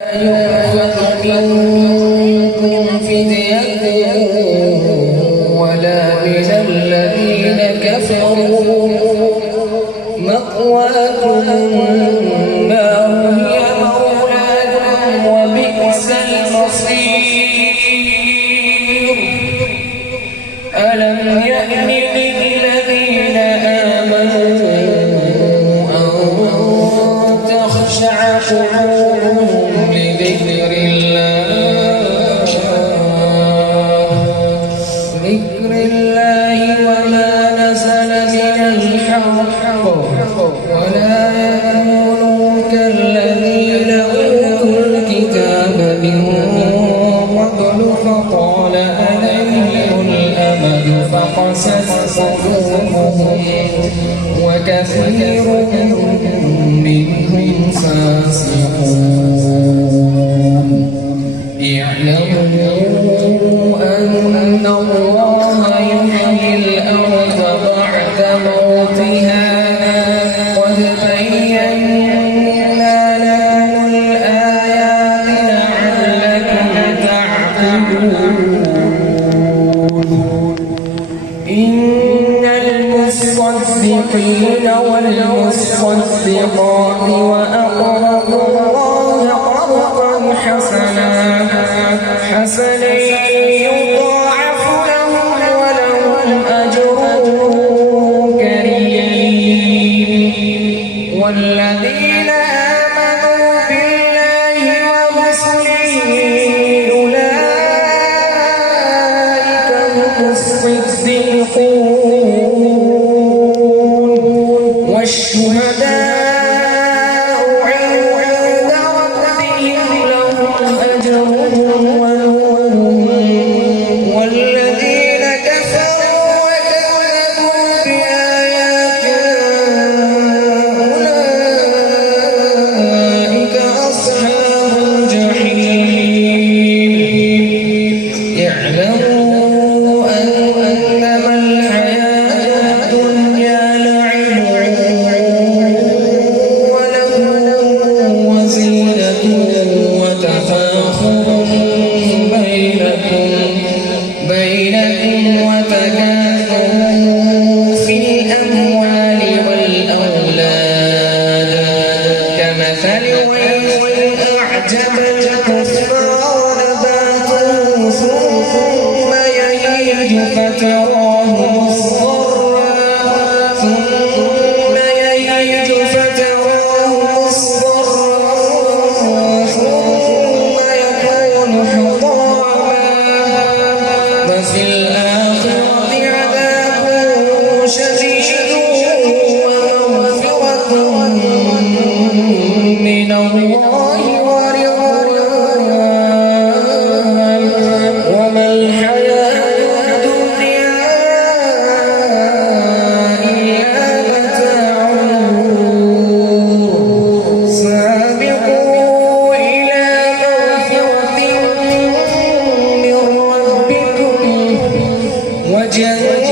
يؤخذ منكم فدية ولا من الذين كفروا مأواكم النار هي مولاكم وبئس المصير. ألم يأن للذين آمنوا أن تخشع قلوبهم ذكر الله وما نزل من الحق ولا يكونوا كالذين أوتوا الكتاب من قبل فطال عليهم الأمد فقست قلوبهم وكثير منهم فاسقون. اعلموا أن الله يحيي الأرض بعد موتها قد بينا لكم الآيات لعلكم تعقلون. إن المصدقين والمصدقات وأقرضوا الله قرضا حسنا يضاعف لهم ولهم أجر كريم. والذين آمنوا بالله ورسله أولئك هم الصديقون والشهداء عند ربهم لهم أجرهم ونورهم. والذين كفروا وكذبوا بآياتنا أولئك أصحاب الجحيم. اعلموا أنما الحياة الدنيا لعب ولهو وزينة وتفاخر بينكم وتكاثر في الأموال والأولاد كمثل غيث أعجب الكفار نباته ثم يهيج فتراه مصفرا ثم يكون حطاما وفي الآخرة عذاب شديد ومغفرة من الله ورضوان. وما الحياة الدنيا إلا متاع الغرور. سابقوا إلى مغفرة من ربكم وجنة